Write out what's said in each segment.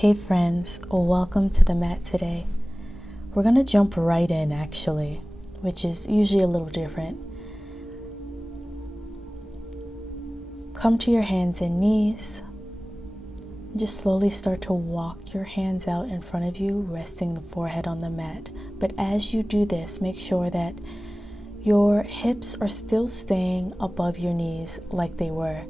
Hey friends, welcome to the mat today. We're going to jump right in actually, which is usually a little different. Come to your hands and knees. Just slowly start to walk your hands out in front of you, resting the forehead on the mat. But as you do this, make sure that your hips are still staying above your knees like they were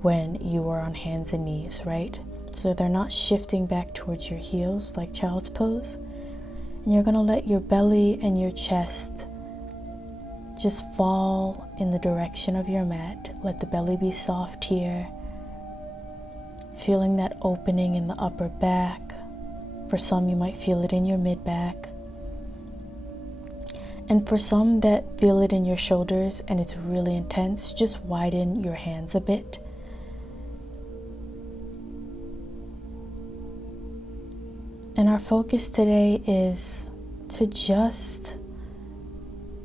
when you were on hands and knees, right? So they're not shifting back towards your heels like child's pose. And you're going to let your belly and your chest just fall in the direction of your mat. Let the belly be soft here. Feeling that opening in the upper back. For some, you might feel it in your mid back. And for some that feel it in your shoulders and it's really intense, just widen your hands a bit. And our focus today is to just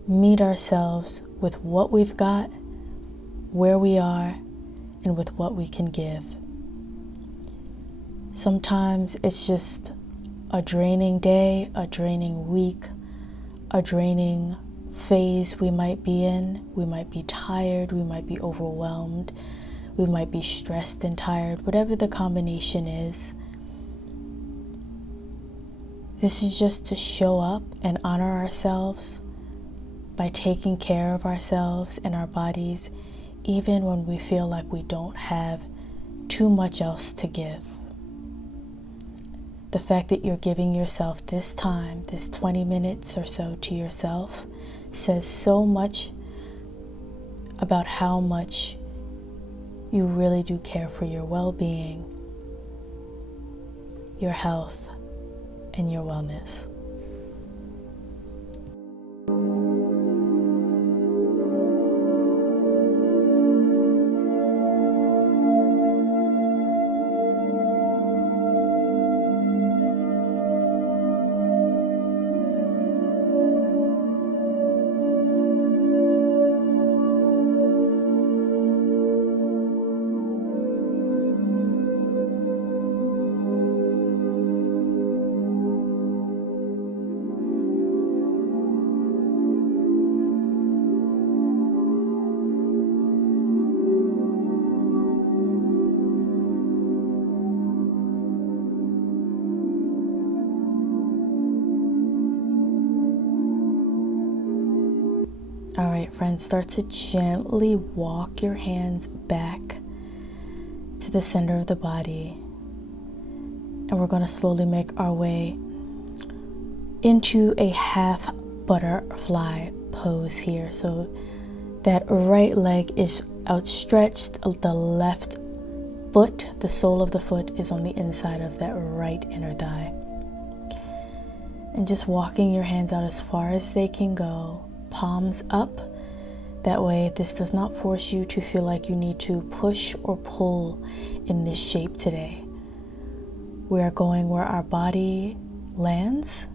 meet ourselves with what we've got, where we are, and with what we can give. Sometimes it's just a draining day, a draining week, a draining phase we might be in. We might be tired, we might be overwhelmed, we might be stressed and tired, whatever the combination is. This is just to show up and honor ourselves by taking care of ourselves and our bodies, even when we feel like we don't have too much else to give. The fact that you're giving yourself this time, this 20 minutes or so to yourself, says so much about how much you really do care for your well-being, your health, and your wellness. All right, friends, start to gently walk your hands back to the center of the body. And we're going to slowly make our way into a half butterfly pose here. So that right leg is outstretched, the left foot, the sole of the foot is on the inside of that right inner thigh. And just walking your hands out as far as they can go. Palms up. That way this does not force you to feel like you need to push or pull in this shape today. We are going where our body lands,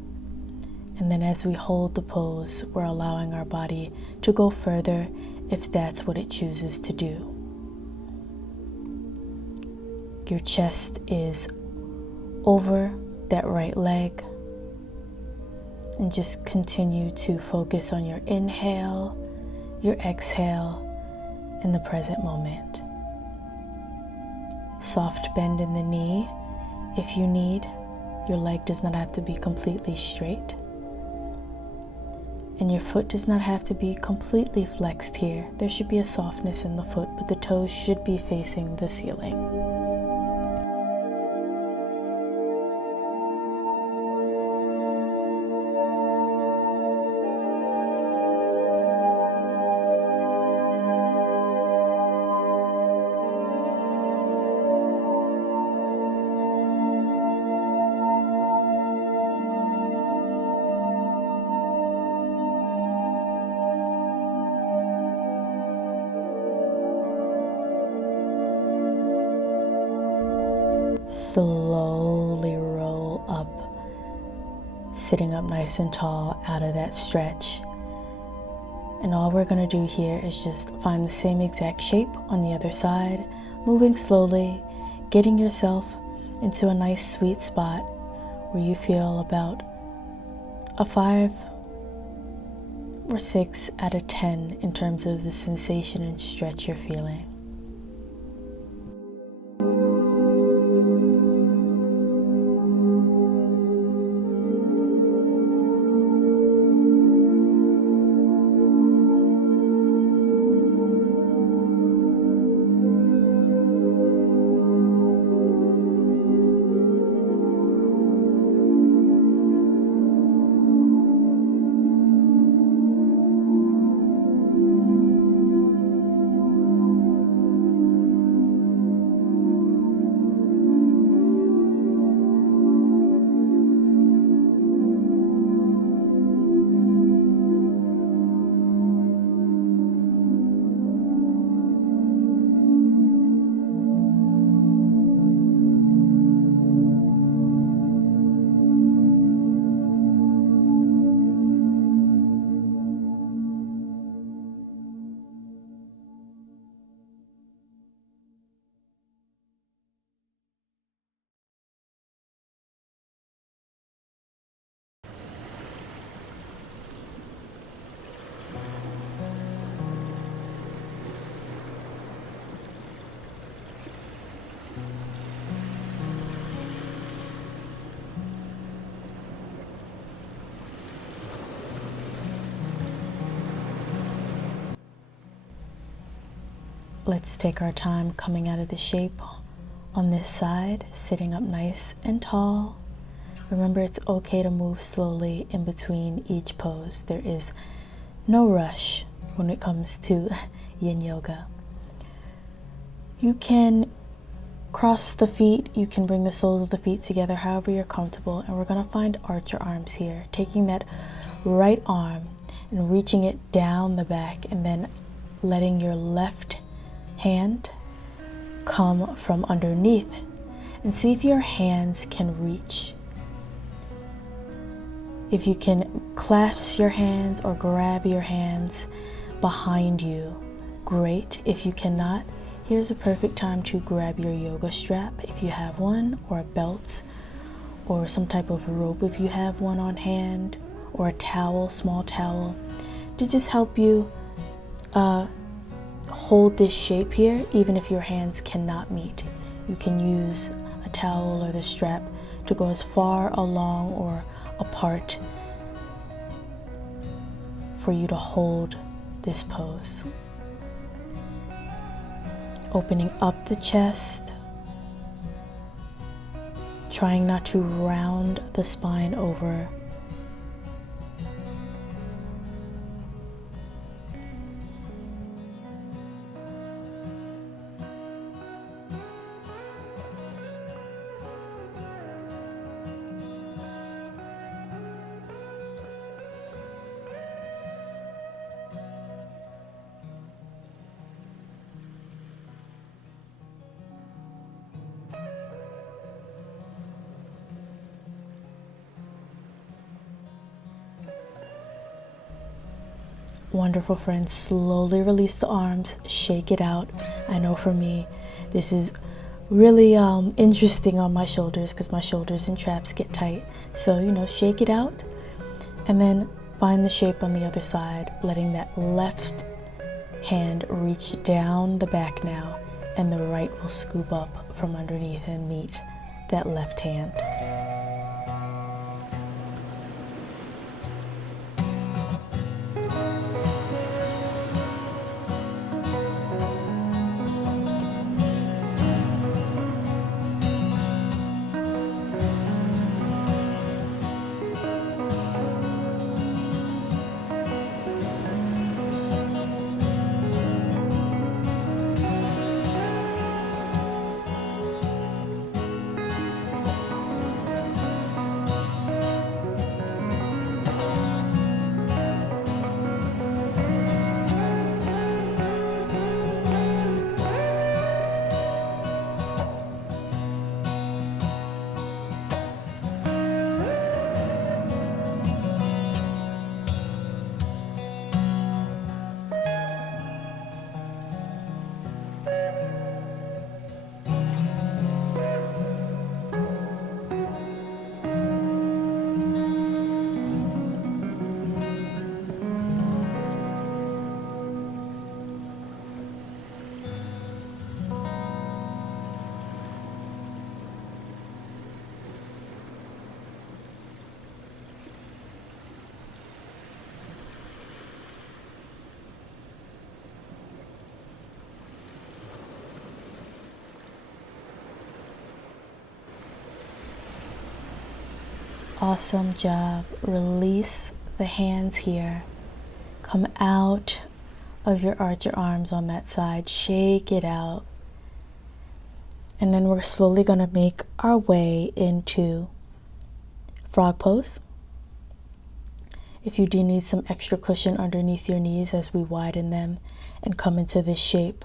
and then as we hold the pose, we're allowing our body to go further if that's what it chooses to do. Your chest is over that right leg. And just continue to focus on your inhale, your exhale, in the present moment. Soft bend in the knee if you need. Your leg does not have to be completely straight. And your foot does not have to be completely flexed here. There should be a softness in the foot, but the toes should be facing the ceiling. Slowly roll up, sitting up nice and tall out of that stretch. And all we're going to do here is just find the same exact shape on the other side, moving slowly, getting yourself into a nice sweet spot where you feel about a 5 or 6 out of 10 in terms of the sensation and stretch you're feeling. Let's take our time coming out of the shape on this side, sitting up nice and tall. Remember, it's okay to move slowly in between each pose. There is no rush when it comes to yin yoga. You can cross the feet, you can bring the soles of the feet together however you're comfortable, and we're going to find arch your arms here, taking that right arm and reaching it down the back, and then letting your left hand come from underneath, and see if your hands can reach. If you can clasp your hands or grab your hands behind you, great. If you cannot, here's a perfect time to grab your yoga strap if you have one, or a belt, or some type of rope if you have one on hand, or a towel, small towel, to just help you hold this shape here. Even if your hands cannot meet, you can use a towel or the strap to go as far along or apart for you to hold this pose. Opening up the chest, trying not to round the spine over. Wonderful, friends. Slowly release the arms, shake it out. I know for me, this is really interesting on my shoulders because my shoulders and traps get tight. So, shake it out and then find the shape on the other side, letting that left hand reach down the back now, and the right will scoop up from underneath and meet that left hand. Awesome job. Release the hands here. Come out of your arms on that side. Shake it out. And then we're slowly going to make our way into frog pose. If you do need some extra cushion underneath your knees as we widen them and come into this shape,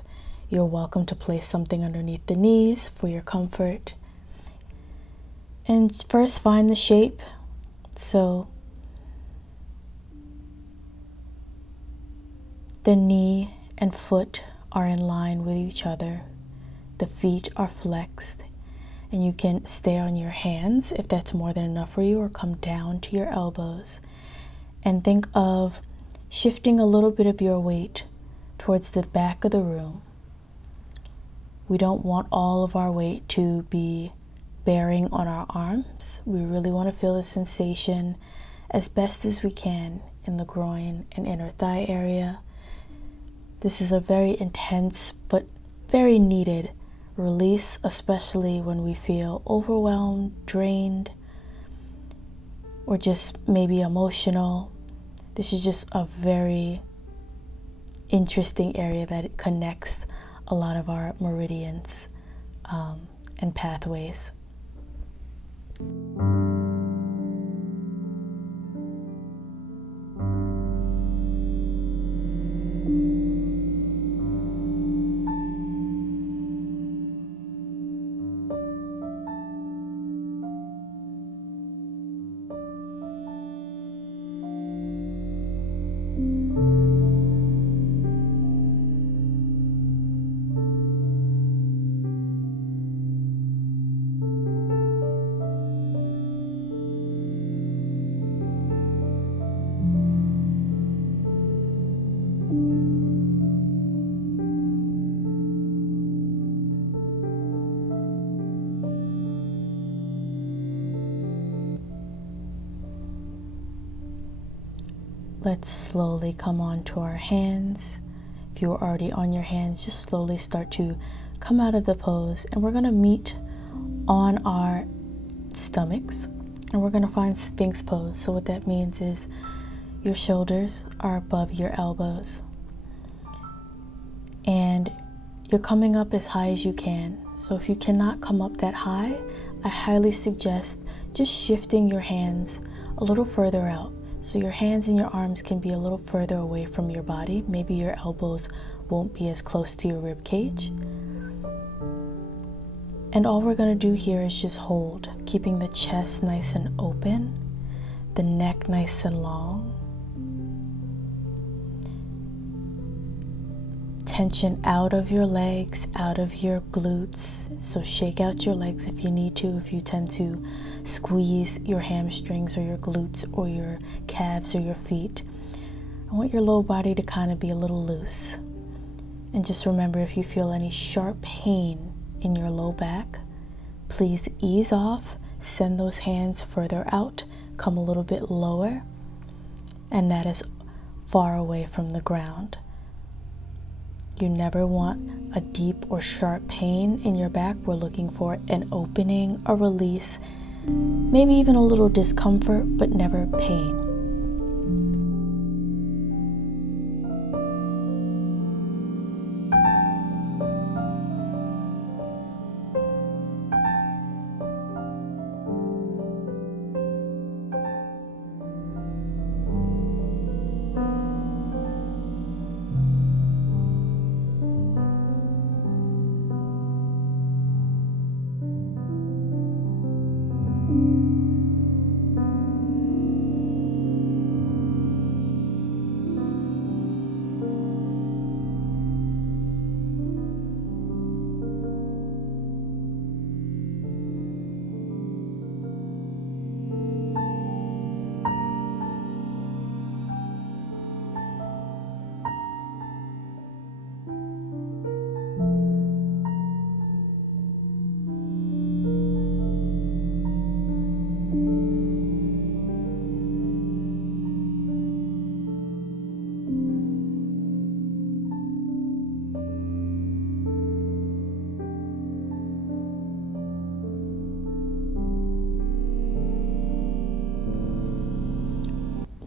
you're welcome to place something underneath the knees for your comfort. And first find the shape. So the knee and foot are in line with each other. The feet are flexed, and you can stay on your hands if that's more than enough for you, or come down to your elbows. And think of shifting a little bit of your weight towards the back of the room. We don't want all of our weight to be bearing on our arms. We really want to feel the sensation as best as we can in the groin and inner thigh area. This is a very intense but very needed release, especially when we feel overwhelmed, drained, or just maybe emotional. This is just a very interesting area that it connects a lot of our meridians and pathways. Let's slowly come onto our hands. If you're already on your hands, just slowly start to come out of the pose, and we're going to meet on our stomachs, and we're going to find Sphinx pose. So what that means is your shoulders are above your elbows, and you're coming up as high as you can. So if you cannot come up that high, I highly suggest just shifting your hands a little further out. So your hands and your arms can be a little further away from your body. Maybe your elbows won't be as close to your rib cage. And all we're going to do here is just hold, keeping the chest nice and open, the neck nice and long. Tension out of your legs, out of your glutes. So shake out your legs if you need to, if you tend to squeeze your hamstrings or your glutes or your calves or your feet. I want your lower body to kind of be a little loose. And just remember, if you feel any sharp pain in your low back, please ease off, send those hands further out, come a little bit lower, and that is far away from the ground. You never want a deep or sharp pain in your back. We're looking for an opening, a release, maybe even a little discomfort, but never pain.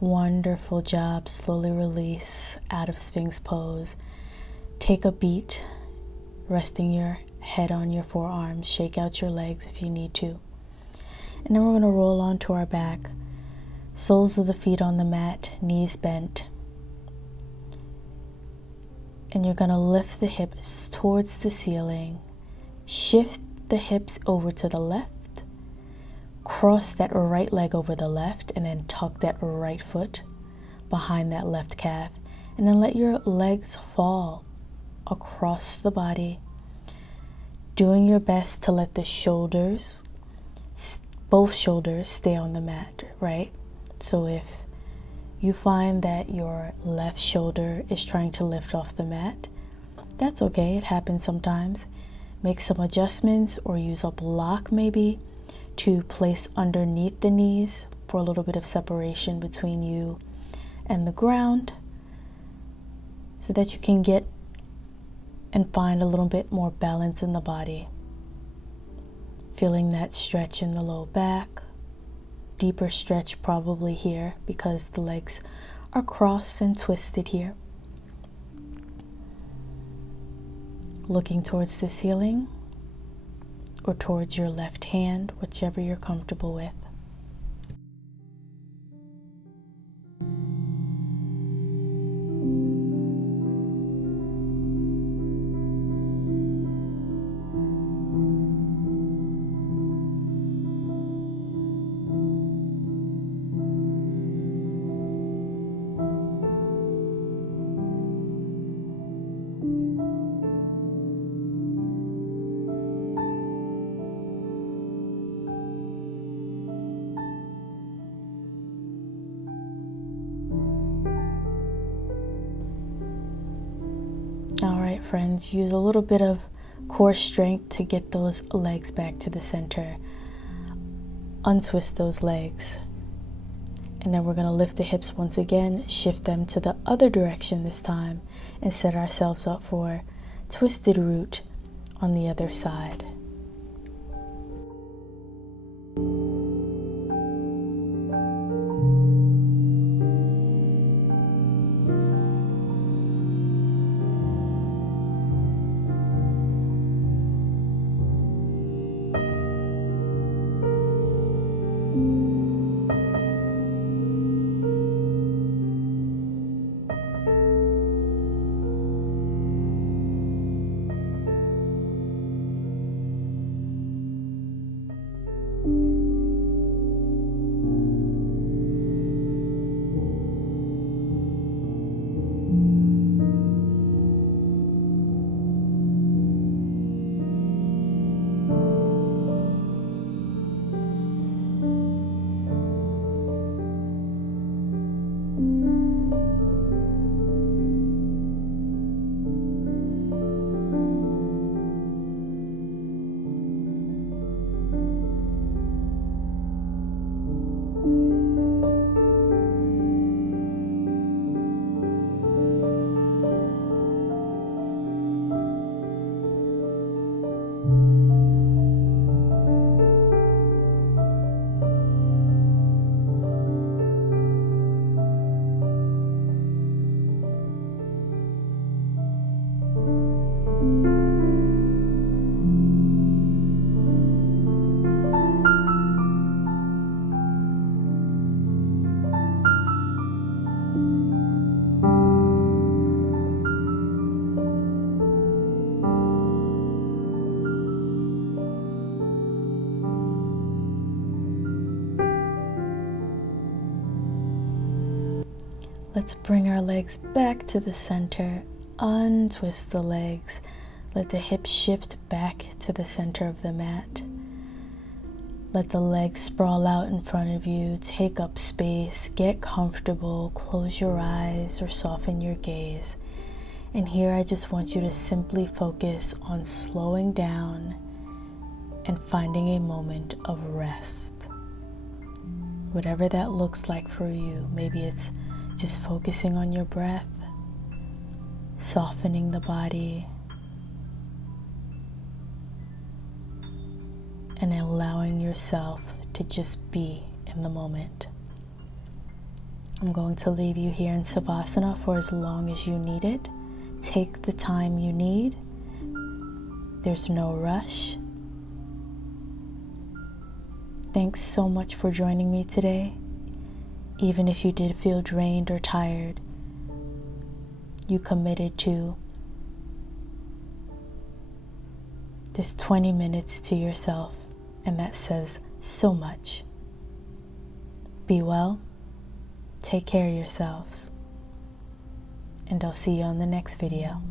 Wonderful job. Slowly release out of Sphinx pose. Take a beat, resting your head on your forearms. Shake out your legs if you need to. And then we're going to roll onto our back. Soles of the feet on the mat, knees bent. And you're going to lift the hips towards the ceiling. Shift the hips over to the left. Cross that right leg over the left and then tuck that right foot behind that left calf. And then let your legs fall across the body. Doing your best to let the shoulders, both shoulders, stay on the mat, right? So if you find that your left shoulder is trying to lift off the mat, that's okay. It happens sometimes. Make some adjustments or use a block maybe to place underneath the knees for a little bit of separation between you and the ground so that you can get and find a little bit more balance in the body. Feeling that stretch in the low back, deeper stretch probably here because the legs are crossed and twisted here. Looking towards the ceiling or towards your left hand, whichever you're comfortable with. All right, friends, use a little bit of core strength to get those legs back to the center. Untwist those legs. And then we're going to lift the hips once again, shift them to the other direction this time, and set ourselves up for twisted root on the other side. Let's bring our legs back to the center. Untwist the legs. Let the hips shift back to the center of the mat. Let the legs sprawl out in front of you. Take up space. Get comfortable. Close your eyes or soften your gaze. And here I just want you to simply focus on slowing down and finding a moment of rest. Whatever that looks like for you. Maybe it's just focusing on your breath, softening the body, and allowing yourself to just be in the moment. I'm going to leave you here in Savasana for as long as you need it. Take the time you need. There's no rush. Thanks so much for joining me today. Even if you did feel drained or tired, you committed to this 20 minutes to yourself, and that says so much. Be well, take care of yourselves, and I'll see you on the next video.